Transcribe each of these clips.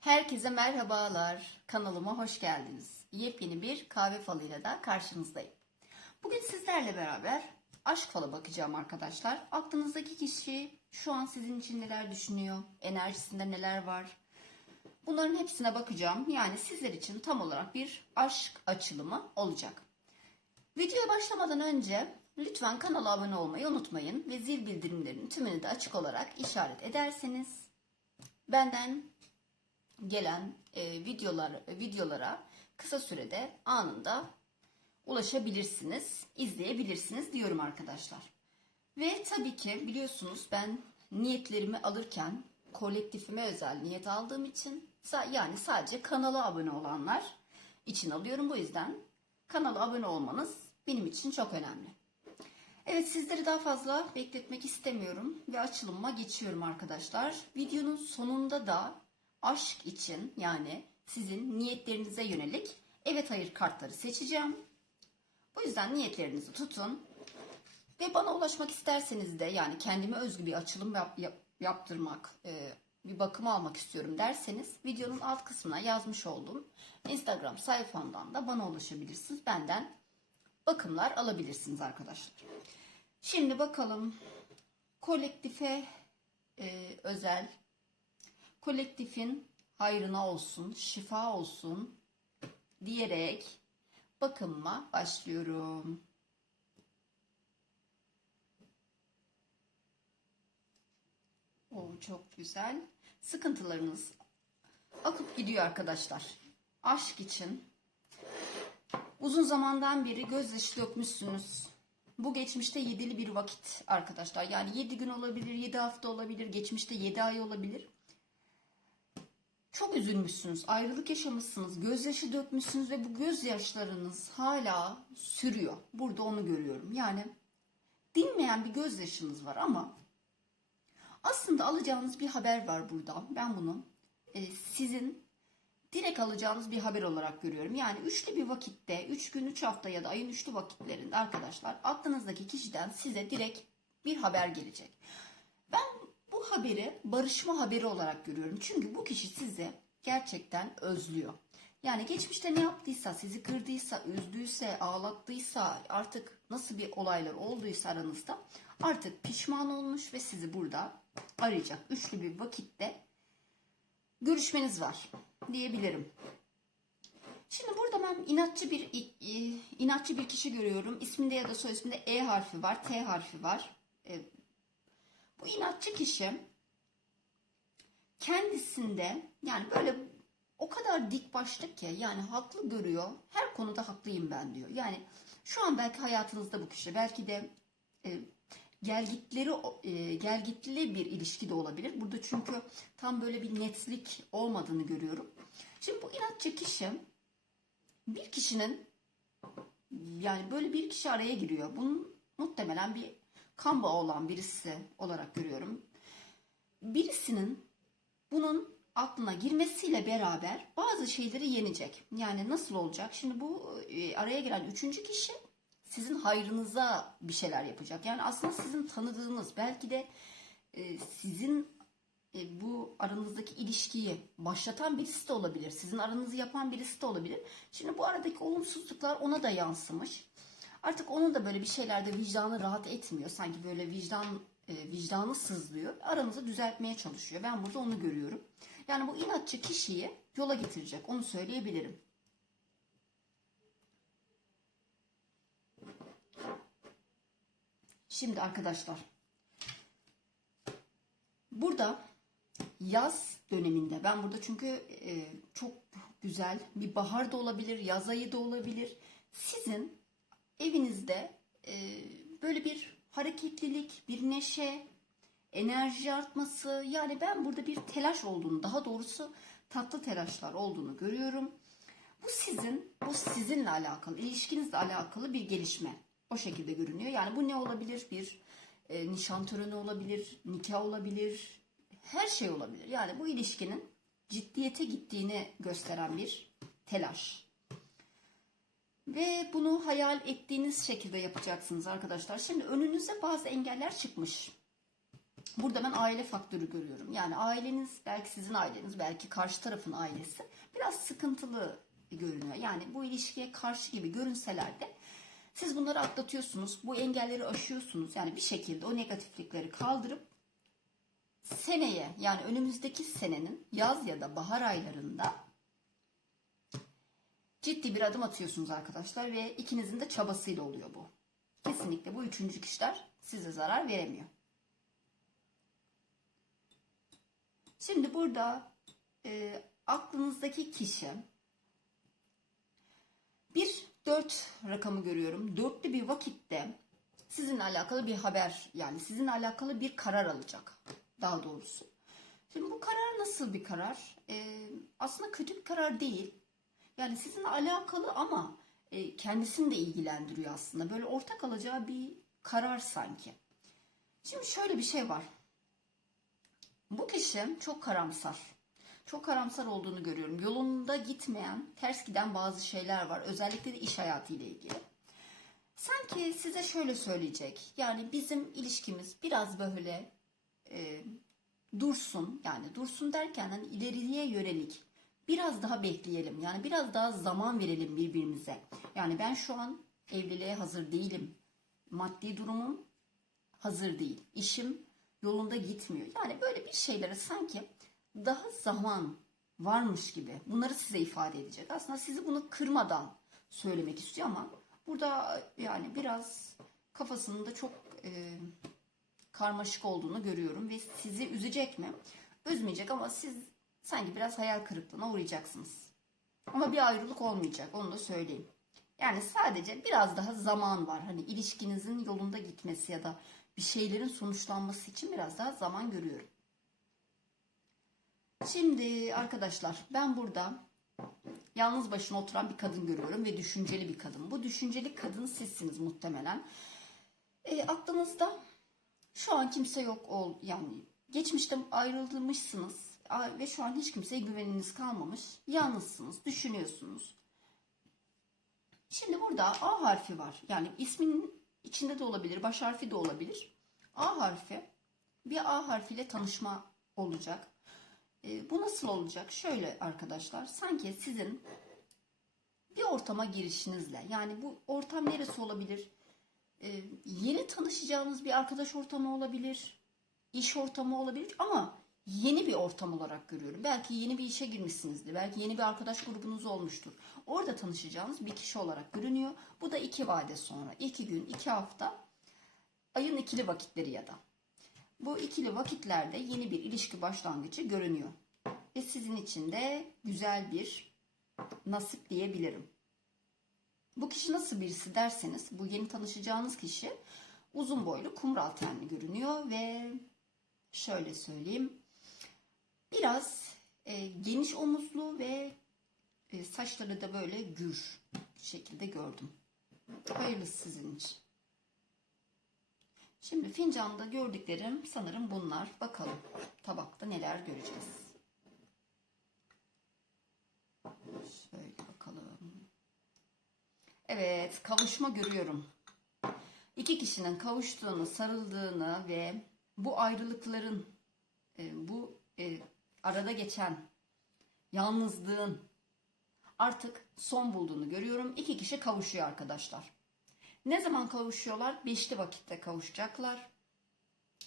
Herkese merhabalar. Kanalıma hoş geldiniz. Yepyeni bir kahve falıyla da karşınızdayım. Bugün sizlerle beraber aşk falı bakacağım arkadaşlar. Aklınızdaki kişi şu an sizin için neler düşünüyor? Enerjisinde neler var? Bunların hepsine bakacağım. Yani sizler için tam olarak bir aşk açılımı olacak. Videoya başlamadan önce lütfen kanala abone olmayı unutmayın ve zil bildirimlerinin tümünü de açık olarak işaret ederseniz benden gelen e, videolar videolara kısa sürede anında ulaşabilirsiniz, izleyebilirsiniz diyorum arkadaşlar. Ve tabii ki biliyorsunuz ben niyetlerimi alırken kolektifime özel niyet aldığım için yani sadece kanala abone olanlar için alıyorum. Bu yüzden kanala abone olmanız benim için çok önemli. Evet sizleri daha fazla bekletmek istemiyorum ve açılımıma geçiyorum arkadaşlar. Videonun sonunda da aşk için yani sizin niyetlerinize yönelik evet hayır kartları seçeceğim. Bu yüzden niyetlerinizi tutun. Ve bana ulaşmak isterseniz de yani kendime özgü bir açılım yap- yap- yaptırmak, e, bir bakım almak istiyorum derseniz videonun alt kısmına yazmış olduğum Instagram sayfamdan da bana ulaşabilirsiniz. Benden bakımlar alabilirsiniz arkadaşlar. Şimdi bakalım kolektife e, özel kolektifin hayrına olsun, şifa olsun diyerek bakımıma başlıyorum. O çok güzel. Sıkıntılarınız akıp gidiyor arkadaşlar. Aşk için uzun zamandan beri gözyaşı dökmüşsünüz. Bu geçmişte yedili bir vakit arkadaşlar. Yani 7 gün olabilir, 7 hafta olabilir, geçmişte 7 ay olabilir. Çok üzülmüşsünüz, ayrılık yaşamışsınız, gözyaşı dökmüşsünüz ve bu gözyaşlarınız hala sürüyor. Burada onu görüyorum. Yani dinmeyen bir gözyaşınız var ama aslında alacağınız bir haber var burada. Ben bunu e, sizin direkt alacağınız bir haber olarak görüyorum. Yani üçlü bir vakitte, üç gün, üç hafta ya da ayın üçlü vakitlerinde arkadaşlar aklınızdaki kişiden size direkt bir haber gelecek. Bu haberi barışma haberi olarak görüyorum. Çünkü bu kişi sizi gerçekten özlüyor. Yani geçmişte ne yaptıysa, sizi kırdıysa, üzdüyse, ağlattıysa, artık nasıl bir olaylar olduysa aranızda artık pişman olmuş ve sizi burada arayacak. Üçlü bir vakitte görüşmeniz var diyebilirim. Şimdi burada ben inatçı bir inatçı bir kişi görüyorum. İsminde ya da soy isminde E harfi var, T harfi var. Bu inatçı kişi kendisinde yani böyle o kadar dik başlı ki yani haklı görüyor. Her konuda haklıyım ben diyor. Yani şu an belki hayatınızda bu kişi belki de e, gelgitleri e, gelgitli bir ilişki de olabilir. Burada çünkü tam böyle bir netlik olmadığını görüyorum. Şimdi bu inatçı kişi bir kişinin yani böyle bir kişi araya giriyor. Bunun muhtemelen bir kan bağı olan birisi olarak görüyorum. Birisinin bunun aklına girmesiyle beraber bazı şeyleri yenecek. Yani nasıl olacak? Şimdi bu e, araya giren üçüncü kişi sizin hayrınıza bir şeyler yapacak. Yani aslında sizin tanıdığınız belki de e, sizin e, bu aranızdaki ilişkiyi başlatan birisi de olabilir. Sizin aranızı yapan birisi de olabilir. Şimdi bu aradaki olumsuzluklar ona da yansımış. Artık onun da böyle bir şeylerde vicdanı rahat etmiyor. Sanki böyle vicdan e, vicdanı sızlıyor. Aranızı düzeltmeye çalışıyor. Ben burada onu görüyorum. Yani bu inatçı kişiyi yola getirecek. Onu söyleyebilirim. Şimdi arkadaşlar burada yaz döneminde ben burada çünkü e, çok güzel bir bahar da olabilir, yaz ayı da olabilir. Sizin evinizde e, böyle bir hareketlilik, bir neşe, enerji artması yani ben burada bir telaş olduğunu daha doğrusu tatlı telaşlar olduğunu görüyorum. Bu sizin, bu sizinle alakalı, ilişkinizle alakalı bir gelişme. O şekilde görünüyor. Yani bu ne olabilir? Bir e, nişan töreni olabilir, nikah olabilir, her şey olabilir. Yani bu ilişkinin ciddiyete gittiğini gösteren bir telaş. Ve bunu hayal ettiğiniz şekilde yapacaksınız arkadaşlar. Şimdi önünüze bazı engeller çıkmış. Burada ben aile faktörü görüyorum. Yani aileniz, belki sizin aileniz, belki karşı tarafın ailesi biraz sıkıntılı görünüyor. Yani bu ilişkiye karşı gibi görünseler de siz bunları atlatıyorsunuz. Bu engelleri aşıyorsunuz. Yani bir şekilde o negatiflikleri kaldırıp seneye yani önümüzdeki senenin yaz ya da bahar aylarında ciddi bir adım atıyorsunuz arkadaşlar ve ikinizin de çabasıyla oluyor bu. Kesinlikle bu üçüncü kişiler size zarar veremiyor. Şimdi burada e, aklınızdaki kişi bir dört rakamı görüyorum. Dörtlü bir vakitte sizinle alakalı bir haber yani sizinle alakalı bir karar alacak daha doğrusu. Şimdi bu karar nasıl bir karar? E, aslında kötü bir karar değil. Yani sizinle alakalı ama e, kendisini de ilgilendiriyor aslında. Böyle ortak alacağı bir karar sanki. Şimdi şöyle bir şey var. Bu kişi çok karamsar. Çok karamsar olduğunu görüyorum. Yolunda gitmeyen, ters giden bazı şeyler var. Özellikle de iş hayatıyla ilgili. Sanki size şöyle söyleyecek. Yani bizim ilişkimiz biraz böyle e, dursun. Yani dursun derken hani ileriye yönelik biraz daha bekleyelim. Yani biraz daha zaman verelim birbirimize. Yani ben şu an evliliğe hazır değilim. Maddi durumum hazır değil. İşim yolunda gitmiyor. Yani böyle bir şeylere sanki daha zaman varmış gibi bunları size ifade edecek. Aslında sizi bunu kırmadan söylemek istiyor ama burada yani biraz kafasında çok e, karmaşık olduğunu görüyorum ve sizi üzecek mi? Üzmeyecek ama siz sanki biraz hayal kırıklığına uğrayacaksınız. Ama bir ayrılık olmayacak onu da söyleyeyim. Yani sadece biraz daha zaman var. Hani ilişkinizin yolunda gitmesi ya da bir şeylerin sonuçlanması için biraz daha zaman görüyorum. Şimdi arkadaşlar ben burada yalnız başına oturan bir kadın görüyorum ve düşünceli bir kadın. Bu düşünceli kadın sizsiniz muhtemelen. E, aklınızda şu an kimse yok ol yani geçmişte ayrılmışsınız ve şu an hiç kimseye güveniniz kalmamış. Yalnızsınız, düşünüyorsunuz. Şimdi burada A harfi var. Yani ismin içinde de olabilir, baş harfi de olabilir. A harfi bir A harfiyle tanışma olacak. E, bu nasıl olacak? Şöyle arkadaşlar, sanki sizin bir ortama girişinizle, yani bu ortam neresi olabilir? E, yeni tanışacağınız bir arkadaş ortamı olabilir, iş ortamı olabilir ama yeni bir ortam olarak görüyorum. Belki yeni bir işe girmişsinizdir. Belki yeni bir arkadaş grubunuz olmuştur. Orada tanışacağınız bir kişi olarak görünüyor. Bu da iki vade sonra. iki gün, iki hafta ayın ikili vakitleri ya da. Bu ikili vakitlerde yeni bir ilişki başlangıcı görünüyor. Ve sizin için de güzel bir nasip diyebilirim. Bu kişi nasıl birisi derseniz bu yeni tanışacağınız kişi uzun boylu kumral tenli görünüyor ve şöyle söyleyeyim biraz e, geniş omuzlu ve e, saçları da böyle gür şekilde gördüm. Hayırlısı sizin için. Şimdi fincanda gördüklerim sanırım bunlar. Bakalım tabakta neler göreceğiz. Şöyle bakalım. Evet kavuşma görüyorum. İki kişinin kavuştuğunu, sarıldığını ve bu ayrılıkların, e, bu e, arada geçen yalnızlığın artık son bulduğunu görüyorum. İki kişi kavuşuyor arkadaşlar. Ne zaman kavuşuyorlar? Beşli vakitte kavuşacaklar.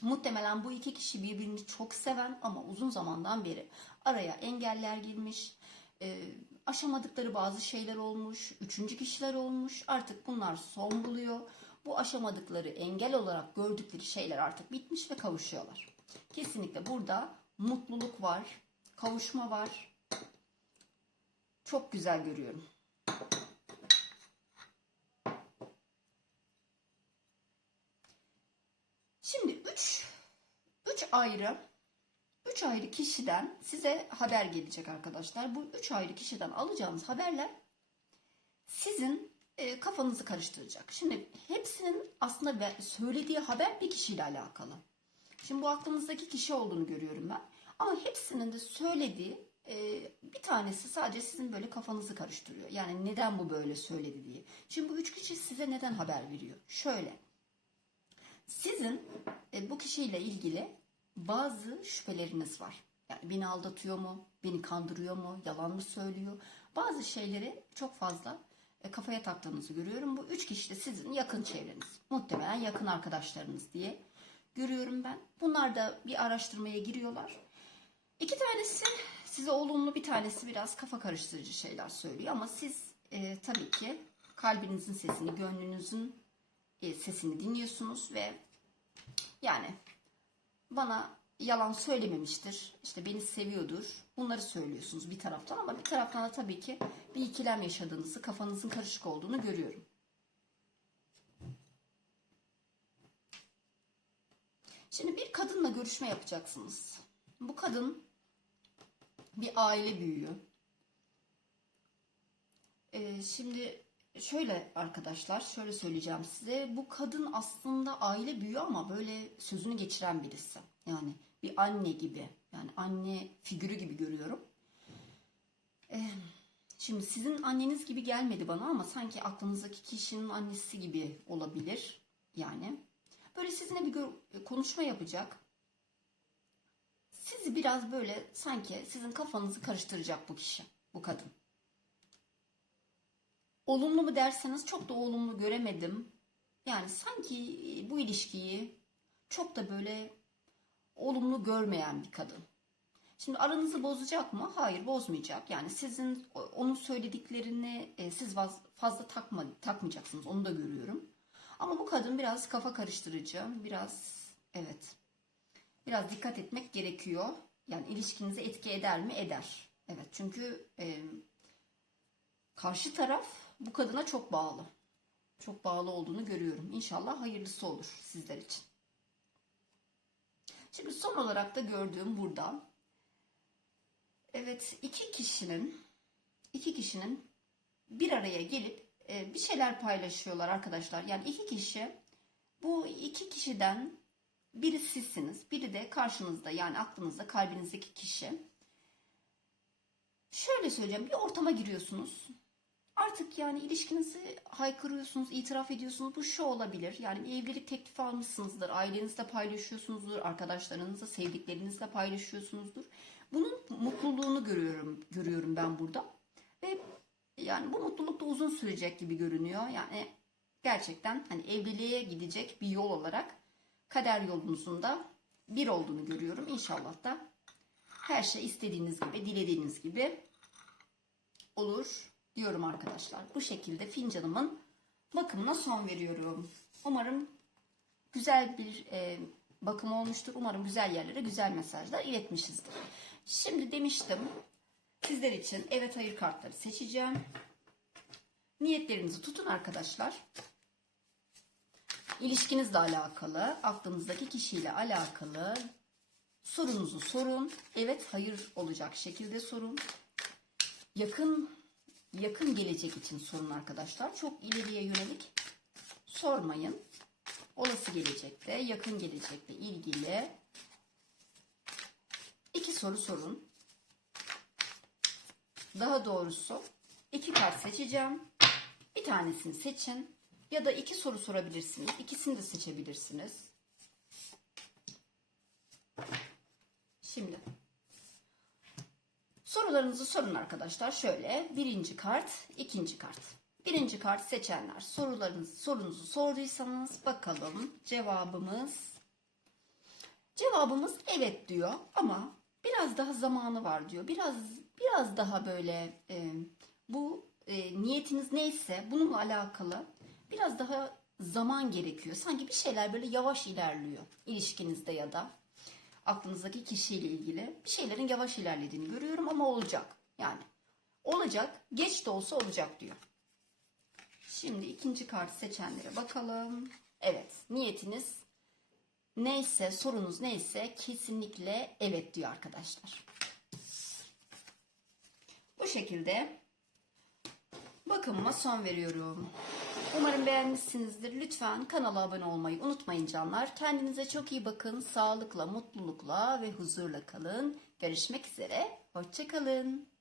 Muhtemelen bu iki kişi birbirini çok seven ama uzun zamandan beri araya engeller girmiş, e, aşamadıkları bazı şeyler olmuş, üçüncü kişiler olmuş. Artık bunlar son buluyor. Bu aşamadıkları engel olarak gördükleri şeyler artık bitmiş ve kavuşuyorlar. Kesinlikle burada mutluluk var, kavuşma var. Çok güzel görüyorum. Şimdi 3 3 ayrı 3 ayrı kişiden size haber gelecek arkadaşlar. Bu 3 ayrı kişiden alacağınız haberler sizin e, kafanızı karıştıracak. Şimdi hepsinin aslında söylediği haber bir kişiyle alakalı. Şimdi bu aklınızdaki kişi olduğunu görüyorum ben. Ama hepsinin de söylediği e, bir tanesi sadece sizin böyle kafanızı karıştırıyor. Yani neden bu böyle söyledi diye. Şimdi bu üç kişi size neden haber veriyor? Şöyle. Sizin e, bu kişiyle ilgili bazı şüpheleriniz var. Yani beni aldatıyor mu? Beni kandırıyor mu? Yalan mı söylüyor? Bazı şeyleri çok fazla e, kafaya taktığınızı görüyorum. Bu üç kişi de sizin yakın çevreniz. Muhtemelen yakın arkadaşlarınız diye görüyorum ben. Bunlar da bir araştırmaya giriyorlar. İki tanesi size olumlu bir tanesi biraz kafa karıştırıcı şeyler söylüyor ama siz e, tabii ki kalbinizin sesini, gönlünüzün e, sesini dinliyorsunuz ve yani bana yalan söylememiştir. işte beni seviyordur. Bunları söylüyorsunuz bir taraftan ama bir taraftan da tabii ki bir ikilem yaşadığınızı, kafanızın karışık olduğunu görüyorum. Şimdi bir kadınla görüşme yapacaksınız. Bu kadın bir aile büyüğü. Ee, şimdi şöyle arkadaşlar, şöyle söyleyeceğim size. Bu kadın aslında aile büyüğü ama böyle sözünü geçiren birisi. Yani bir anne gibi, yani anne figürü gibi görüyorum. Ee, şimdi sizin anneniz gibi gelmedi bana ama sanki aklınızdaki kişinin annesi gibi olabilir. Yani böyle sizinle bir gör- konuşma yapacak. Sizi biraz böyle sanki sizin kafanızı karıştıracak bu kişi, bu kadın. Olumlu mu derseniz çok da olumlu göremedim. Yani sanki bu ilişkiyi çok da böyle olumlu görmeyen bir kadın. Şimdi aranızı bozacak mı? Hayır, bozmayacak. Yani sizin onun söylediklerini e, siz fazla takma, takmayacaksınız. Onu da görüyorum. Ama bu kadın biraz kafa karıştırıcı, biraz evet. Biraz dikkat etmek gerekiyor. Yani ilişkinize etki eder mi? Eder. Evet, çünkü e, karşı taraf bu kadına çok bağlı. Çok bağlı olduğunu görüyorum. İnşallah hayırlısı olur sizler için. Şimdi son olarak da gördüğüm burada. Evet iki kişinin iki kişinin bir araya gelip bir şeyler paylaşıyorlar arkadaşlar. Yani iki kişi bu iki kişiden biri sizsiniz, biri de karşınızda yani aklınızda kalbinizdeki kişi. Şöyle söyleyeceğim bir ortama giriyorsunuz. Artık yani ilişkinizi haykırıyorsunuz, itiraf ediyorsunuz. Bu şu olabilir. Yani bir evlilik teklifi almışsınızdır. Ailenizle paylaşıyorsunuzdur. Arkadaşlarınızla, sevdiklerinizle paylaşıyorsunuzdur. Bunun mutluluğunu görüyorum görüyorum ben burada. Yani bu mutluluk da uzun sürecek gibi görünüyor. Yani gerçekten hani evliliğe gidecek bir yol olarak kader yolunuzun da bir olduğunu görüyorum. İnşallah da her şey istediğiniz gibi, dilediğiniz gibi olur diyorum arkadaşlar. Bu şekilde fincanımın bakımına son veriyorum. Umarım güzel bir e, bakım olmuştur. Umarım güzel yerlere güzel mesajlar iletmişizdir. Şimdi demiştim sizler için evet hayır kartları seçeceğim. Niyetlerinizi tutun arkadaşlar. İlişkinizle alakalı, aklınızdaki kişiyle alakalı sorunuzu sorun. Evet hayır olacak şekilde sorun. Yakın yakın gelecek için sorun arkadaşlar. Çok ileriye yönelik sormayın. Olası gelecekte, yakın gelecekle ilgili iki soru sorun. Daha doğrusu iki kart seçeceğim. Bir tanesini seçin ya da iki soru sorabilirsiniz. İkisini de seçebilirsiniz. Şimdi Sorularınızı sorun arkadaşlar. Şöyle birinci kart, ikinci kart. Birinci kart seçenler sorularınızı sorunuzu sorduysanız bakalım cevabımız cevabımız evet diyor ama biraz daha zamanı var diyor. Biraz biraz daha böyle e, bu e, niyetiniz neyse bununla alakalı biraz daha zaman gerekiyor. Sanki bir şeyler böyle yavaş ilerliyor ilişkinizde ya da aklınızdaki kişiyle ilgili bir şeylerin yavaş ilerlediğini görüyorum ama olacak. Yani olacak, geç de olsa olacak diyor. Şimdi ikinci kartı seçenlere bakalım. Evet, niyetiniz neyse, sorunuz neyse kesinlikle evet diyor arkadaşlar. Şekilde bakımıma son veriyorum. Umarım beğenmişsinizdir. Lütfen kanala abone olmayı unutmayın canlar. Kendinize çok iyi bakın. Sağlıkla, mutlulukla ve huzurla kalın. Görüşmek üzere. Hoşçakalın.